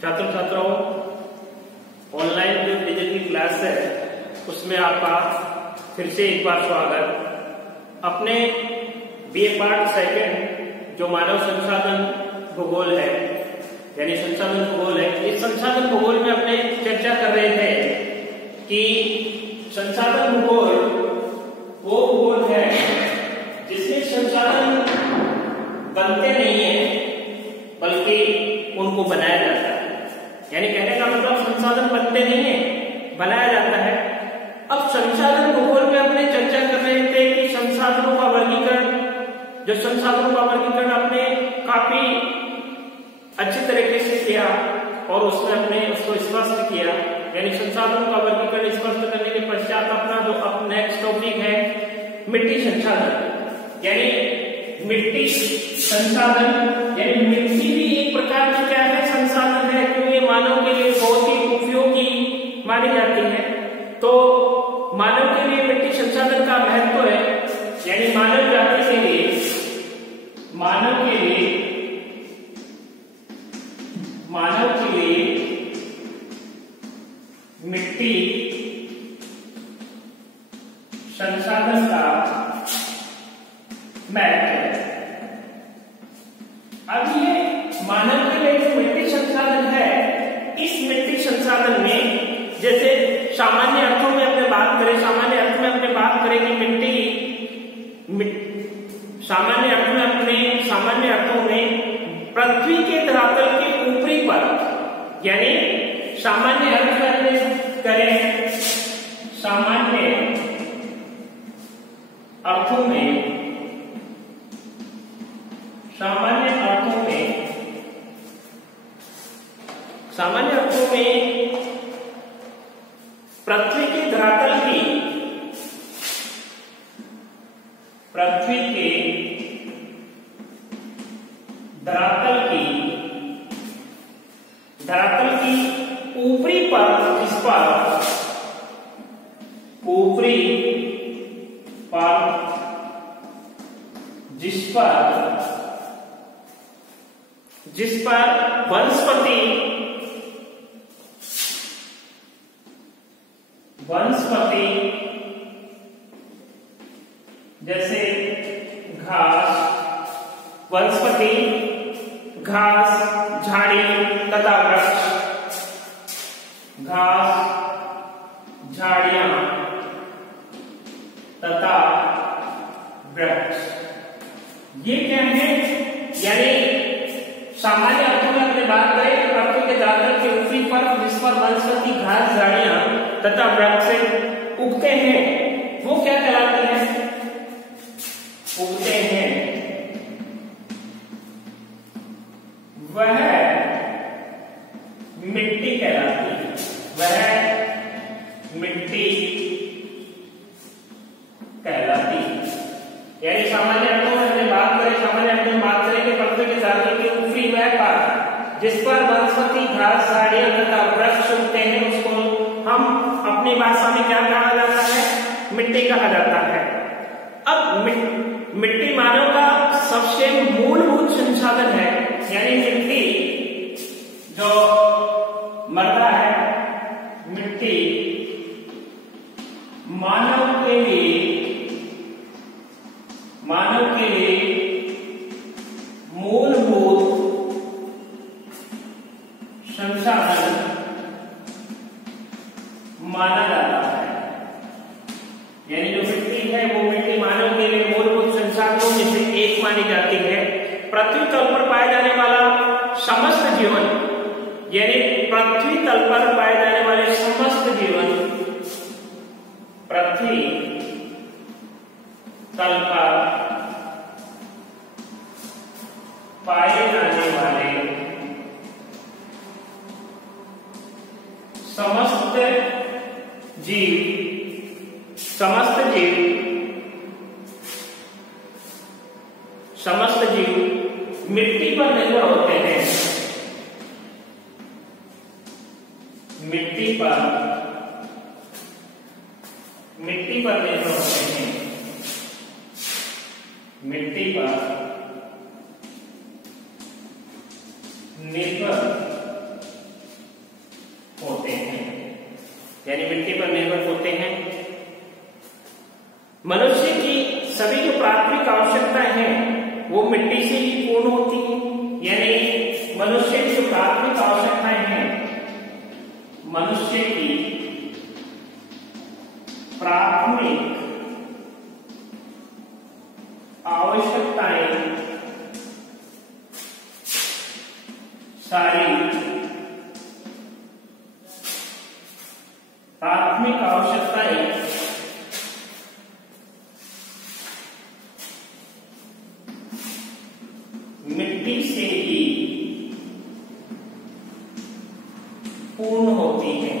छात्र छात्राओं, ऑनलाइन जो डिजिटल क्लास है उसमें आपका फिर से एक बार स्वागत। अपने बीए पार्ट सेकंड जो मानव संसाधन भूगोल है यानी संसाधन भूगोल है, इस संसाधन भूगोल में अपने चर्चा कर रहे थे कि संसाधन भूगोल वो भूगोल है जिसमें संसाधन बनते नहीं है बल्कि उनको बनाया जाता है। यानी कहने का मतलब संसाधन बनते नहीं है, बनाया जाता है। अब संसाधन भूगोल में अपने चर्चा कर रहे थे कि संसाधनों का वर्गीकरण, जो संसाधनों का वर्गीकरण अपने काफी अच्छे तरीके से किया और उसमें अपने उसको स्पष्ट किया। यानी संसाधनों का वर्गीकरण स्पष्ट करने के पश्चात अपना जो अब नेक्स्ट टॉपिक है मिट्टी संसाधन, यानी मिट्टी संसाधन यानी मिट्टी भी एक प्रकार की क्या है, संसाधन है, क्योंकि ये मानव के लिए बहुत ही उपयोगी मानी जाती है। तो मानव के लिए मिट्टी संसाधन का महत्व है, यानी मानव जाति के लिए मिट्टी संसाधन का महत्व है। अब ये मानव के लिए जो मिट्टी संसाधन है, इस मिट्टी संसाधन में जैसे सामान्य अर्थों में अपने बात करें, सामान्य अर्थ में अपने बात करें कि मिट्टी सामान्य अर्थों में पृथ्वी के धरातल के ऊपरी परत, यानी सामान्य अर्थ में अपने करें, सामान्य अर्थों में पृथ्वी के धरातल की ऊपरी परत, जिस पर वनस्पति जैसे घास, झाड़ी तथा वृक्ष, झाड़ियां तथा वृक्ष, ये क्या है? यानी सामान्य अर्थों में अपने बात करें तो पृथ्वी के धरातल के ऊपरी परत जिस पर वनस्पति, घास, झाड़ियां तथा वृक्ष उगते हैं, वो क्या कहलाती है? उगते हैं, वह मिट्टी कहलाती है। यानी सामान्य अर्थों में अपने बात करें कि पृथ्वी के धरातल के ऊपरी वह परत जिस पर वनस्पति, घास, झाड़ियां तथा वृक्ष उगते हैं, उसको हम अपनी भाषा में क्या कहा जाता है? मिट्टी कहा जाता है। अब मिट्टी मानव का सबसे मूलभूत संसाधन है, यानी मिट्टी जो मरता है, मिट्टी मानव के लिए मूलभूत संसाधन माना जाता है। यानी जो मिट्टी है वो मिट्टी मानव के लिए मूलभूत संसाधनों में से एक मानी जाती है। पृथ्वी तल पर पाए जाने वाला समस्त जीवन, यानी पृथ्वी तल पर पाए जाने वाले समस्त जीवन, पृथ्वी तल पर पाए जाने वाले समस्त जीव मिट्टी पर निर्भर होते हैं। मिट्टी पर निर्भर होते हैं। मिट्टी पर निर्भर यानी मिट्टी पर निर्भर होते हैं। मनुष्य की सभी जो प्राथमिक आवश्यकताएं हैं वो मिट्टी से ही पूर्ण होती है। यानी मनुष्य की जो प्राथमिक आवश्यकताएं हैं, मनुष्य की प्राथमिक आवश्यकताएं सारी प्राथमिक आवश्यकताएं मिट्टी से ही पूर्ण होती है।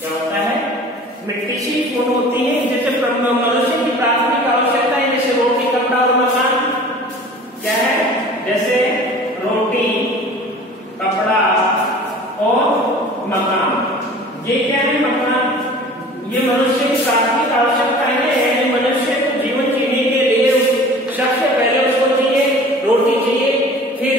क्या होता है? मिट्टी से ही पूर्ण होती है। जैसे मनुष्य की प्राथमिक आवश्यकताएं जैसे रोटी, कपड़ा और मकान क्या है? जैसे रोटी, कपड़ा और मकान, ये क्या है? मकान, ये मनुष्य की प्राथमिक आवश्यकताएं हैं। मनुष्य को जीवन जीने के लिए सबसे पहले उसको चाहिए रोटी चाहिए, फिर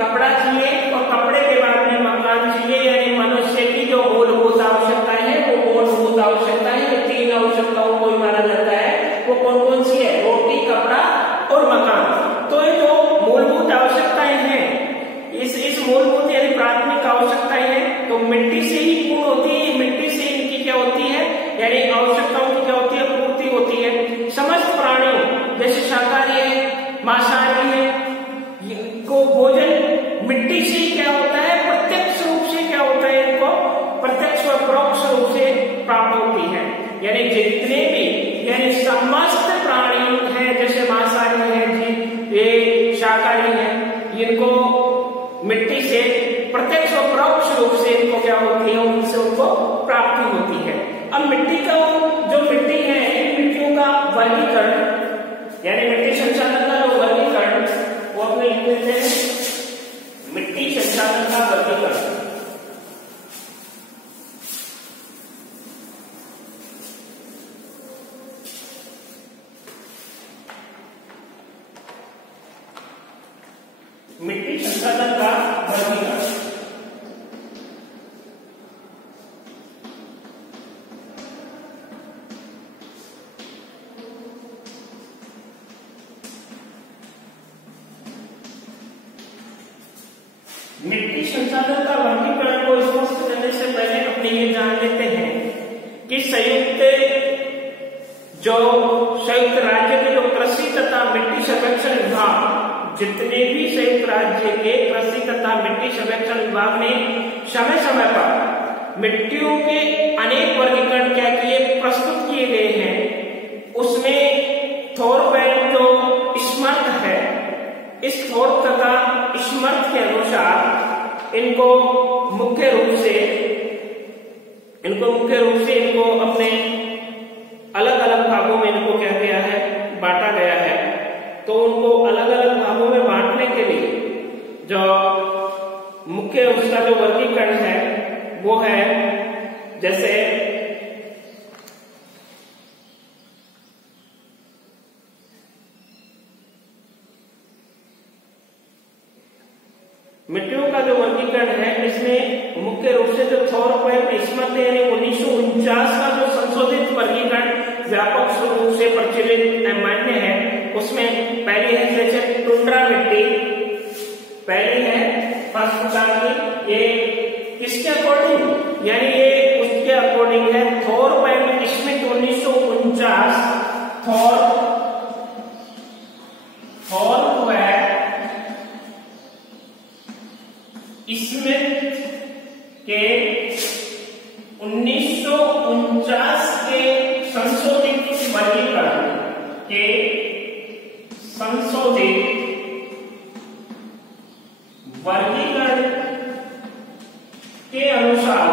कपड़ा चाहिए और कपड़े के बाद में मकान चाहिए। यानी मनुष्य की जो मूलभूत आवश्यकताएं हैं वो मूलभूत आवश्यकताएं, ये तीन आवश्यकताओं को माना जाता है। वो कौन कौन सी है? रोटी, कपड़ा और मकान। तो ये जो मूलभूत आवश्यकताएं हैं, इस मूलभूत यानी प्राथमिक आवश्यकताएं हैं तो मिट्टी से ही पूर्ण होती है। मिट्टी से इनकी क्या होती है? यानी आवश्यकताओं की क्या होती है? पूर्ति होती है। समस्त प्राणियों जैसे शाकाहारी है, मांसाहारी है, इनको भोजन मिट्टी से ही क्या होता है? प्रत्यक्ष रूप से क्या होता है? इनको प्रत्यक्ष और परोक्ष रूप से प्राप्त होती है। यानी जितने भी यानी समस्त प्राणी हैं, जैसे मांसाहारी है जी, ये शाकाहारी है, इनको मिट्टी से प्रत्यक्ष और परोक्ष रूप से इनको क्या होती है? उनसे उनको प्राप्ति होती है। अब मिट्टी का जो मिट्टी है, इन मिट्टियों का वर्गीकरण यानी मिट्टी संसाधन का जो वर्गीकरण वो अपने लिख देते हैं। मिट्टी संसाधन का वर्गीकरण मिट्टी संसाधन का वर्गीकरण मिट्टी संसाधन का वर्गीकरण को स्पष्ट करने से पहले अपने ये जान लेते हैं कि संयुक्त राज्य के जो कृषि तथा मिट्टी सर्वेक्षण विभाग, जितने भी संयुक्त राज्य के कृषि तथा मिट्टी सर्वेक्षण विभाग ने समय समय पर मिट्टियों के अनेक वर्गीकरण क्या किए, प्रस्तुत किए गए हैं। उसमें थोरबैंड जो स्मर्थ है, इस थोर तथा स्मर्थ के अनुसार इनको मुख्य रूप से इनको अपने अलग अलग भागों में इनको क्या किया है? बांटा गया है। तो उनको अलग अलग भागों में बांटने के लिए जो मुख्य उसका जो वर्गीकरण है वो है, जैसे मिट्टियों का जो वर्गीकरण है, इसमें मुख्य रूप से जो थोरबैंड स्मर्थ यानी 1949 का जो संशोधित वर्गीकरण व्यापक रूप से प्रचलित मान्य है, उसमें पहली है जैसे टुंड्रा मिट्टी, पहली है फर्स्ट प्रकार की। ये किसके अकॉर्डिंग? यानी ये उसके अकॉर्डिंग है थोरबैंड स्मिथ 1949 स्मिथ के 1949 के संशोधित वर्गीकरण के अनुसार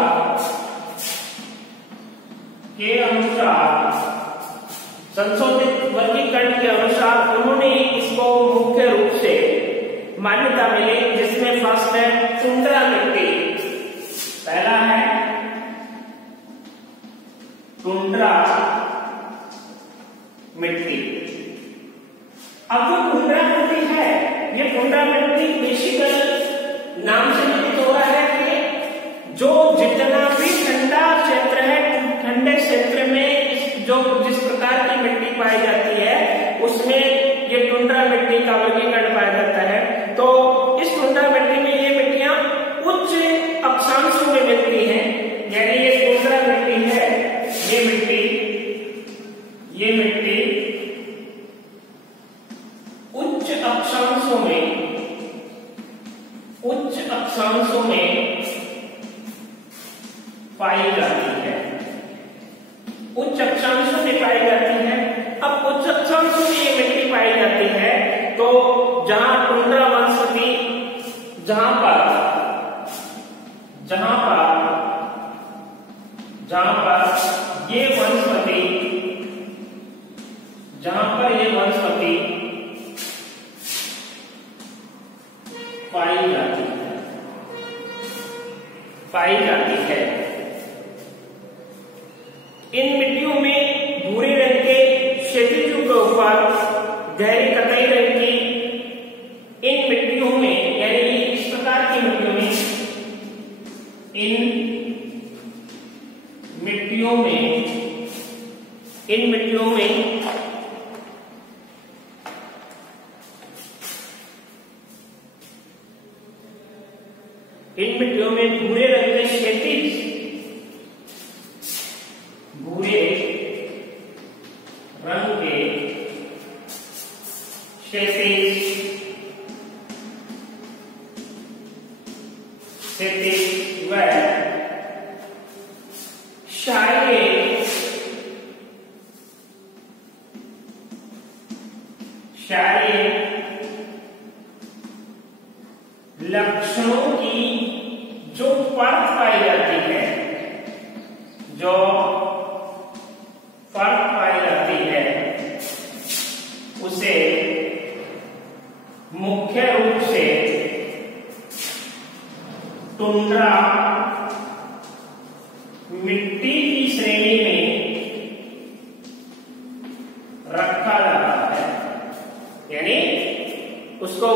संशोधित वर्गीकरण के अनुसार उन्होंने इसको मुख्य रूप से मान्यता मिली, जिसमें फर्स्ट है टुंड्रा मिट्टी। पहला है टुंड्रा मिट्टी। अब जो टुंड्रा मिट्टी है, ये टुंड्रा मिट्टी बेसिकल नाम से निहित हो रहा है कि जो जितना भी ठंडा क्षेत्र का वर्गीकरण पाया जाता है। तो इस टुंड्रा मिट्टी में ये मिट्टियां उच्च अक्षांशों में मिलती हैं, यानी ये टुंड्रा मिट्टी है, ये मिट्टी उच्च अक्षांशों में पाई जाती है, उच्च अक्षांशों में पाई जाती है। अब उच्च अक्षांशों में ये मिट्टी पाई जाती है, तो जहां टुंड्रा वनस्पति, जहां पर ये वनस्पति पाई जाती है, इन मिट्टियों में भूरे रंग के क्षैतिजों के ऊपर गहरी कथई रंग की, इन मिट्टियों में, यानी इस प्रकार की मिट्टियों में, इन मिट्टियों में भूरे रंग के क्षैतिज, भूरे रंग के क्षैतिज व क्षारीय लक्षणों की जो परत पाई जाती है, उसे मुख्य रूप से टुंड्रा मिट्टी की श्रेणी में रखा जाता है, यानी उसको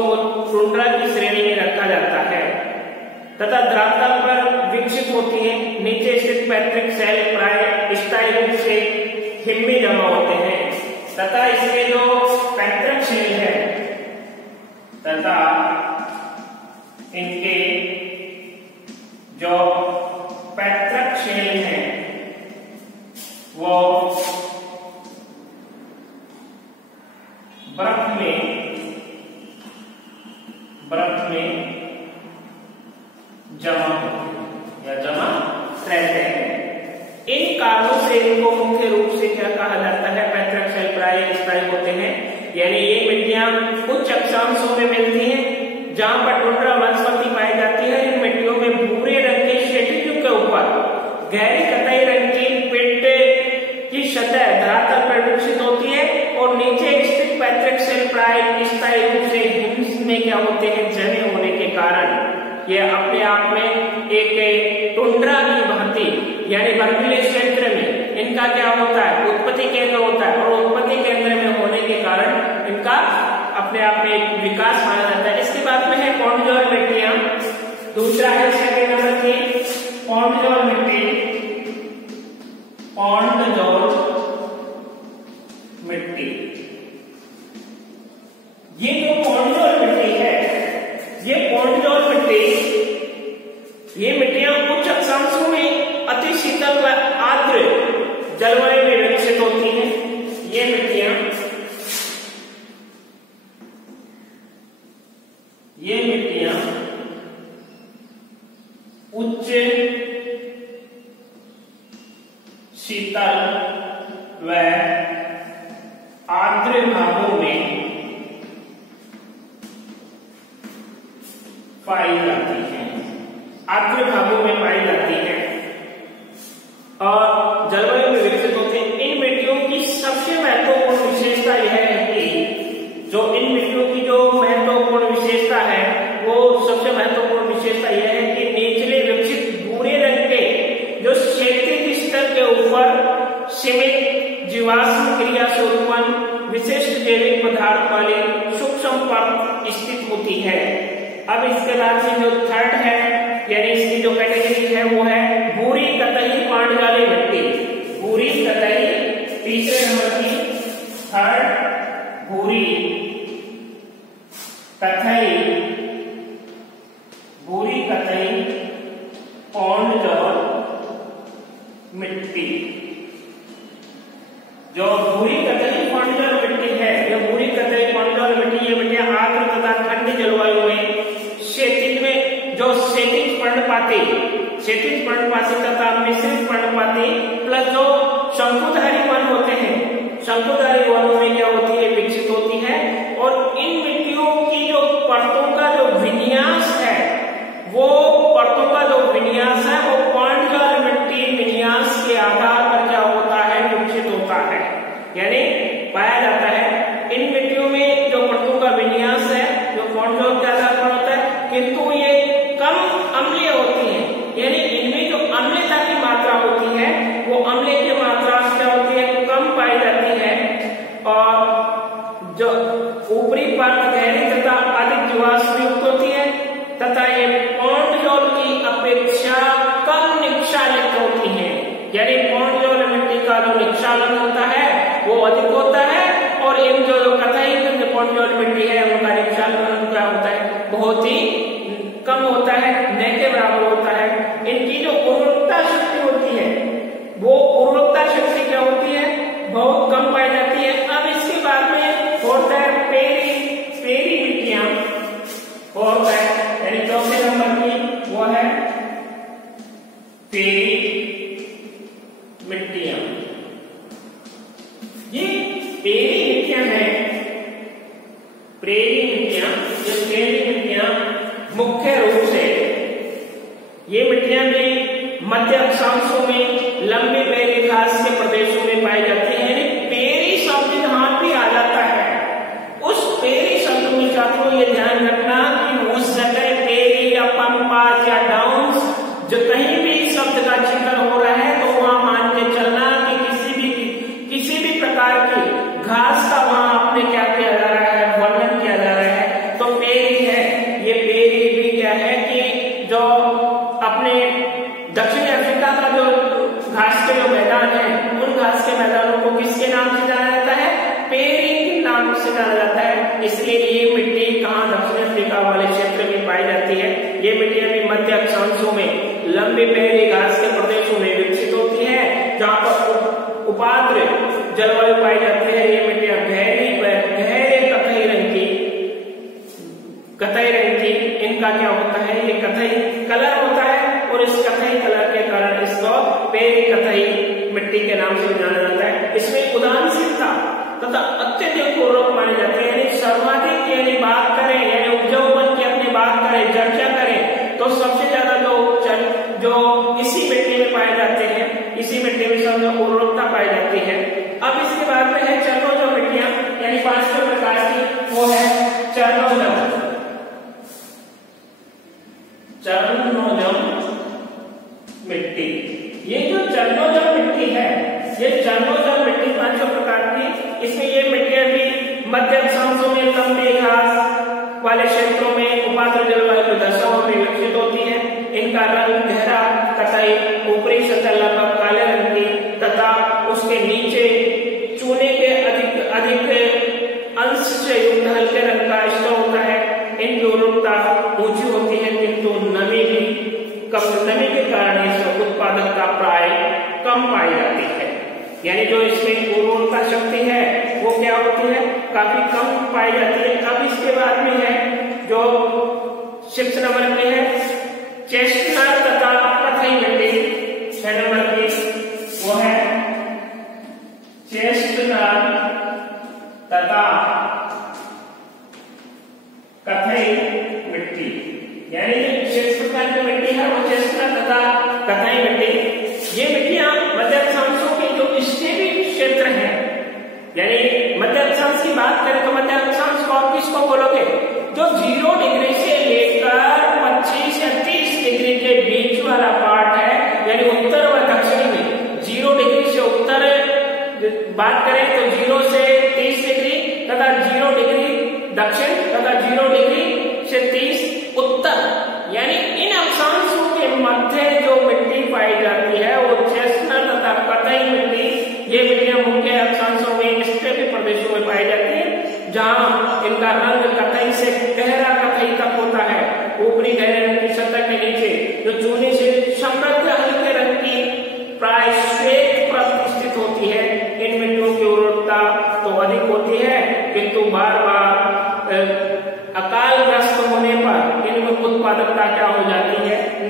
टुंड्रा की श्रेणी में रखा जाता है तथा धरातल पर विकसित होती है। नीचे स्थित पैतृक सेल प्राय स्थायी रूप से हिम में जमा होते हैं तथा इसके जो पैतृक सेल है तथा इनके जो पैतृक सेल हैं वो बर्फ में जमा रहते हैं। इन कारणों से इनको मुख्य रूप से क्या कहा जाता है, पैतृक सेल प्राय स्थायी होते हैं, यानी ये मिट्टियां उच्च अक्षांशों में मिलती हैं जहां पर टुंड्रा वनस्पति पाई जाती है। इन मिट्टियों में भूरे रंग के क्षैतिजों के ऊपर गहरी कथई रंग की पेट की सतह धरातल पर विकसित होती है और नीचे स्थित पैतृक सेल प्राय स्थायी रूप से हिम में क्या होते हैं, जमे होने के कारण ये अपने आप में एक टुंड्रा की भांति, यानी बर्फीले क्षेत्र में इनका क्या होता है, उत्पत्ति केंद्र होता है, और उत्पत्ति केंद्र में होने के कारण इनका अपने आप में एक विकास माना जाता है। इसके बाद में है पॉन्डजोल मिट्टियां, दूसरा है सेकंड नंबर की पॉन्डजोल मिट्टी। ये जो पॉन्डजोल मिट्टी है, ये पॉन्डजोल मिट्टी, ये मिट्टियां उच्च अक्षांशों में अति शीतल व आर्द्र जलवायु में विकसित होती हैं। ये मिट्टियां उच्च शीतल व आर्द्र भागों में पाई जाती है, आर्द्र भागों में पाई जाती है और जलवायु में विकसित होते हैं। इन मिट्टियों की सबसे महत्वपूर्ण विशेषता यह है कि जो इन मिट्टियों की जो महत्वपूर्ण विशेषता है, वो सबसे महत्वपूर्ण विशेषता यह है कि निचले विकसित भूरे रंग के जो क्षैतिज स्तर के ऊपर सीमित जीवाश्म क्रिया से उत्पन्न विशिष्ट जैविक पदार्थ वाली सूक्ष्म परत स्थित होती है। अब इसके बाद से जो थर्ड है, यानी इसकी जो कैटेगरी है वो है भूरी कतई पांडजाली मिट्टी। भूरी कतई, तीसरे नंबर की थर्ड भूरी कथई, भूरी कथई, पौंड जल मिट्टी। जो भूरी कतई पौंड जल मिट्टी है, यह भूरी कतई पौंड जल मिट्टी, ये मिट्टियां आर्द्र तथा ठंडी जलवायु में क्षैतिज में जो क्षैतिज पर्णपाती तथा मिश्रित पर्णपाती प्लस जो शंकुधारी वन होते हैं, शंकुधारी वनों में क्या होती है, विकसित होती है। और इन मिट्टियों की जो परतों का जो विन्यास है, वो परतों का जो विन्यास है वो पौंड जल मिट्टी विन्यास के आधार पर क्या होता है, विकसित होता है। यानी पाया जाता है इन मिट्टियों में जो परतों का विन्यास है जो पौंड जल के आधार पर होता है, किंतु ये कम अम्लीय होती है। यानी इनमें जो अम्लता की मात्रा होती है वो अम्लीय की मात्रा क्या होती है, कम पाई जाती है। और जो ऊपरी परत गहरी तथा अधिक जीवाश्म युक्त होती है तथा ये पौंड जल की अपेक्षा कम निक्षालित होती है। यानी पौंड जल मिट्टी का जो निक्षालन होता है वो अधिक होता है, और इन जो कथई पौंड जल मिट्टी है उनका निक्षालन क्या होता है, बहुत ही कम होता है, न के बराबर होता है। इनकी जो उर्वरकता शक्ति होती है वो उर्वरकता शक्ति क्या होती है, बहुत कम पाई जाती है। अब इसके बाद में होता है पेरी मिट्टियां, और यानी चौथे नंबर की वो है पेरी मिट्टियां। ये पेरी मिट्टियां हैं, पेरी मिट्टियां, ये पेरी मिट्टियां मुख्य रूप से ये मिट्टियां भी मध्य अक्षांशों में लंबे पेरी घास के प्रदेशों में पाई जाती है। यानी पेरी शब्द जहां भी आ जाता है, उस पेरी शब्द में छात्रों ये ध्यान रखना कि उस जगह पेरी या पंपास या डाउन्स जो कहीं भी शब्द का जिक्र हो रहा है तो वहां मान के चलना कि किसी भी प्रकार की घास का वहां आपने क्या किया जा रहा है, वर्णन किया जा रहा है। तो पेरी है, ये पेरी भी क्या है कि जो अपने दक्षिण अफ्रीका का जो घास के जो मैदान है, उन घास के मैदानों को किसके नाम से जाना जाता है, पेरी के नाम से जाना जाता है। इसलिए ये मिट्टी कहाँ, दक्षिण अफ्रीका वाले क्षेत्र में पाई जाती है। ये मिट्टियां भी मध्य अक्षांशों में लंबे पेरी घास के प्रदेशों में विकसित होती है, जहां पर उपाद्र जलवायु पाई जाती है। ये मिट्टियां गहरे कथई रंग की इनका क्या होता है, ये कथई कलर होता है, और इस कथई कलर के कारण इसको पेरी कथई मिट्टी के नाम से जाना जाता है। इसमें उदासीनता तथा अत्यधिक उर्वरक माने जाते हैं। यानी सर्वाधिक यानी बात करें, यानी उपजाऊपन की अपनी बात करें, चर्चा करें, तो सबसे ज्यादा जो इसी मिट्टी में पाए जाते हैं, इसी मिट्टी में सबसे उर्वरकता पाई जाती है। अब इसके बाद में है चरणोजम मिट्टियां, यानी 5वें प्रकार की वो है चरणोजम मिट्टी। ये जो चरणोजम मिट्टी है, ये चरणोजम मिट्टी 5 प्रकार की, इसमें ये मिट्टियां भी मध्य अक्षांशों में लंबे घास वाले क्षेत्रों में उपाद्र जलवायु दशाओं में विकसित होती है। इनका रंग गहरा कथई, ऊपरी सतह लगभग काले रंग की तथा उसके नीचे चूने के अधिक अंश से युक्त हल्के रंग का स्तर होता है। इनकी उर्वरकता ऊंची होती है, किंतु नमी के कारण इसमें उत्पादकता प्राय कम पाई जाती है। यानी जो इसमें उर्वरकता शक्ति है वो क्या होती है, काफी कम पाई जाती है। अब इसके बाद में है जो 6 नंबर में है चेस्टनट तथा कथई मिट्टी। 6 नंबर की वो है चेस्टनट तथा कथई मिट्टी। यानी जो 6 प्रकार की मिट्टी है वो चेस्टनट तथा कथई मिट्टी। ये मिट्टियां मध्य अक्षांशों के जो स्टेबी क्षेत्र है, यानी मध्य अक्षांश की बात करें तो मध्य अक्षांश को आप किसको बोलोगे, जो 0 डिग्री से लेकर 25 या 30 डिग्री के बीच वाला पार्ट है। यानी उत्तर व दक्षिण में 0 डिग्री से उत्तर बात करें तो 0 से 30 डिग्री तथा 0 डिग्री दक्षिण तथा 0 डिग्री से 30 उत्तर, यानी इन अक्षांशों के मध्य जो मिट्टी पाई जाती है वो चेस्टनट तथा कथई मिट्टी। ये मिट्टियां मुख्य अक्षांशों में स्टेपी प्रदेशों में पाई जाती है, जहां इनका रंग कथई से गहरा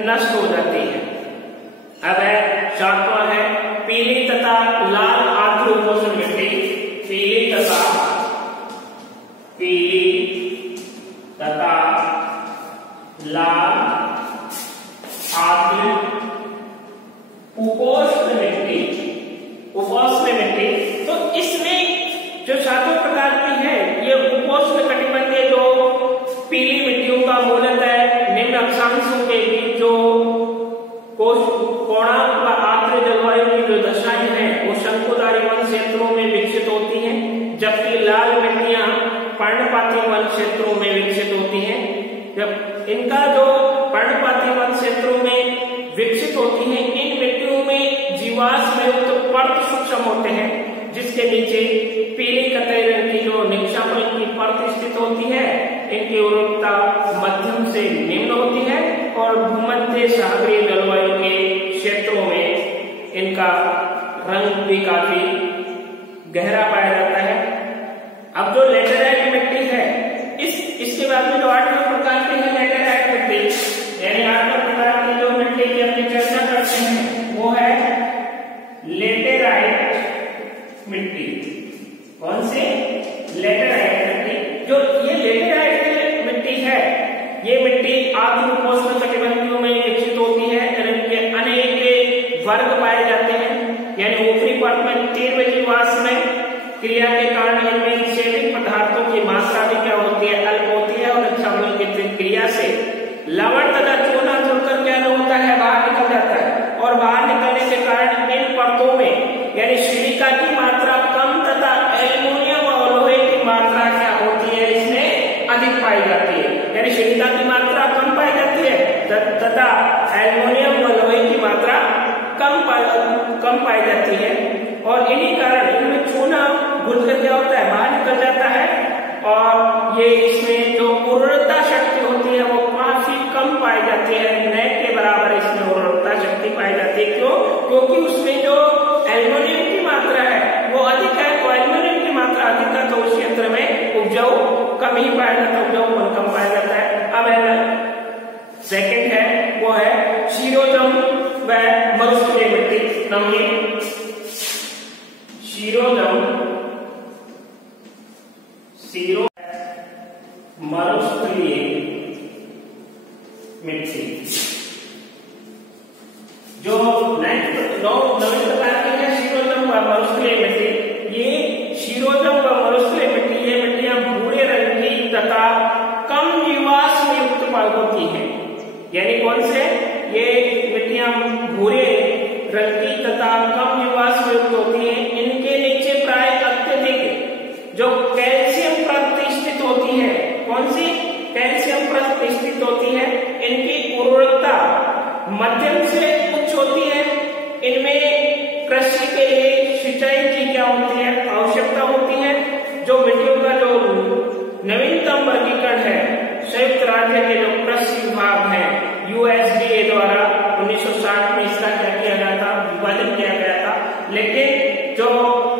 नष्ट हो जाती है। अब है सातवां है पीली तथा लाल आर्द्र उपोष्ण मिट्टी। पीली तथा लाल आर्द्र उपोष्ण मिट्टी। उपोष्ण मिट्टी तो इसमें जो सातों प्रकार की है ये उपोष्ण कटिबंधीय जो पीली मिट्टियों का मूलतः निम्न अक्षांशों के बीच जो कोणार्क व आर्द्र जलवायु की जो दशाएं हैं वो शंकुधारी वन क्षेत्रों में विकसित होती हैं, जबकि लाल मिट्टियां पर्णपाती वन क्षेत्रों में विकसित होती हैं। जब इनका जो पर्णपाती वन क्षेत्रों में विकसित होती है इन मिट्टियों में जीवाश्म युक्त परत सूक्ष्म होते हैं, जिसके नीचे पीली कतई रंग की जो निक्षापन की परत स्थित होती है। इनकी उर्वरता मध्यम से निम्न होती है और भूमध्य सागरीय जलवायु के क्षेत्रों में इनका रंग भी काफी गहरा पाया जाता है। अब जो लेटेराइट मिट्टी है इसके बाद में जो 8वें प्रकार की है लेटेराइट मिट्टी, यानी 8वें प्रकार की जो मिट्टी की अपनी चर्चा करते हैं वो है लेटेराइट मिट्टी। कौन से? लेटेराइट मिट्टी। जो ये लेटेराइट मिट्टी है ये मिट्टी आर्द्र उपोष्ण कटिबंधों में विकसित होती है। इनके अनेक वर्ग पाए जाते हैं, यानी ऊपरी परत में तीव्र जीवाश्म क्रिया के कारण इनमें जैविक पदार्थों की मात्रा भी क्या होती है? अल्प होती है और क्षमलों की क्रिया से लवण तथा चूना जुड़कर क्या होता है? बाहर निकल जाता है और बाहर निकलने के कारण इन परतों में यानी सिलिका की मात्रा कम तथा एल्युमिनियम और लोहे की मात्रा क्या होती है? इसमें अधिक पाई जाती है। यानी सिलिका की मात्रा कम पाई जाती है तथा एल्युमिनियम और लोहे की मात्रा कम पाई जाती है और इन्हीं कारण इनमें चूना घुलकर क्या होता है? बाहर निकल जाता है और ये इसमें जो उर्वरता शक्ति होती है वो काफी कम पाई जाती है, न के बराबर इसमें उर्वरता शक्ति पाई जाती है। क्यों? क्योंकि उसमें जो एल्युमिनियम की मात्रा है वो अधिक है, तो एल्युमिनियम की मात्रा अधिक है तो उस क्षेत्र में उपजाऊ कम ही पाया जाता है, उपजाऊ कम पाया जाता है। अब सेकंड है वो है क्षीरोदम व मरुस्थलीय मिट्टी। नवनीत क्षीरोदम मरुस्थलीय मिट्टी जो नवीन प्रकार की है क्षीरोदम व मरुस्थलीय मिट्टी। ये क्षीरोदम व मरुस्थलीय मिट्टी ये मिट्टियां भूरे रंग की तथा कम जीवाश्म युक्त होती हैं। यानी कौन से? ये मिट्टियां भूरे रंग की तथा कम जीवाश्म युक्त होती हैं। इनके नीचे प्राय अत्यधिक जो कैल्शियम परत स्थित होती है। कौन सी? कैल्शियम परत स्थित होती है। इनकी उर्वरता मध्यम से उच्च होती है। इनमें कृषि के लिए सिंचाई की क्या होती है? आवश्यकता होती है। जो मिट्टियों का जो नवीनतम वर्गीकरण है संयुक्त राज्य के जो कृषि विभाग है USDA द्वारा 1960 में इसका क्या किया गया था? विभाजन किया गया था। लेकिन जो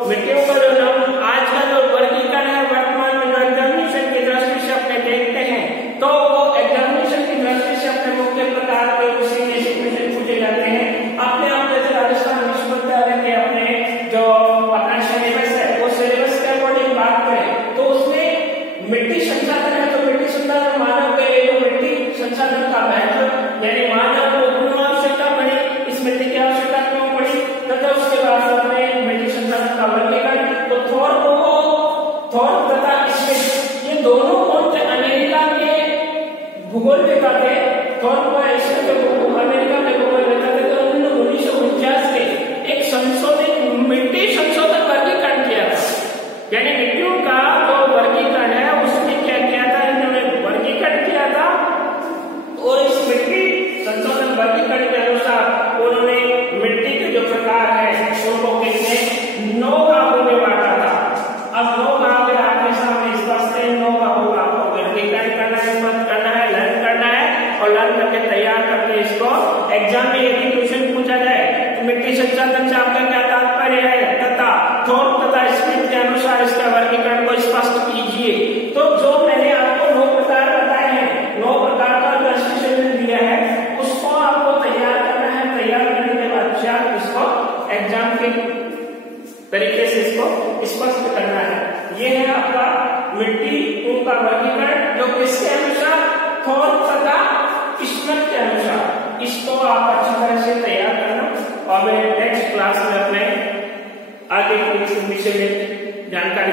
मिट्टियों का जो आज का जो वर्गीकरण है वर्तमान में जो एग्जामिनेशन की दृष्टि से अपने देखते हैं तो वो एग्जामिनेशन की दृष्टि से अपने मुख्य प्रकार के उसी में क्वेश्चन पूछे जाते हैं। अपने आप जैसे राजस्थान विश्वविद्यालय के अपने जो अपना सिलेबस है वो सिलेबस के अकॉर्डिंग बात करें तो उसमें मिट्टी संसाधन है तो मिट्टी संसाधन मानव के लिए मिट्टी संसाधन का महत्व यानी मानव को क्यों आवश्यकता पड़ी, इस मिट्टी की आवश्यकता क्यों पड़ी तथा उसके बाद अपने मिट्टी संसाधन का वर्गीकरण तो थोर तथा इसमें ये दोनों कौन थे? अमेरिका के भूगोल विज्ञता थे। थोर को अमेरिका में भूगोल विज्ञता थे तो उन्होंने 1949 में एक संशोधित मिट्टी संशोधन वर्गीकरण किया था। यानी मिट्टियों का जो वर्गीकरण है उसमें क्या किया था? इन्होंने वर्गीकरण किया था और इस मिट्टी संशोधन वर्गीकरण के अनुसार उन्होंने मिट्टी के जो प्रकार है उनको कितने 9 भागों में बांटा था। अब 9 भाग में आपके सामने स्पष्ट है 9 भागों का आपको वर्गीकरण करना है, मत करना है, लर्न करना है और लर्न करके तैयार करके इसको एग्जाम में यदि क्वेश्चन पूछा जाए तो मिट्टी संसाधन से आपका क्या तात्पर्य है तथा थोर तथा स्मिथ के अनुसार इसका वर्गीकरण को स्पष्ट कीजिए। तो जो मैंने आपको 9 प्रकार बताए हैं 9 प्रकार का जो दिया है उसको आप ग्राफिक तरीके से इसको स्पष्ट करना है। ये है आपका मिट्टी का वर्गीकरण जो किसके अनुसार, थॉर्प तथा स्मिथ के अनुसार। इसको आप अच्छी तरह से तैयार करना और मैं नेक्स्ट क्लास में अपने आगे के विषय में जानकारी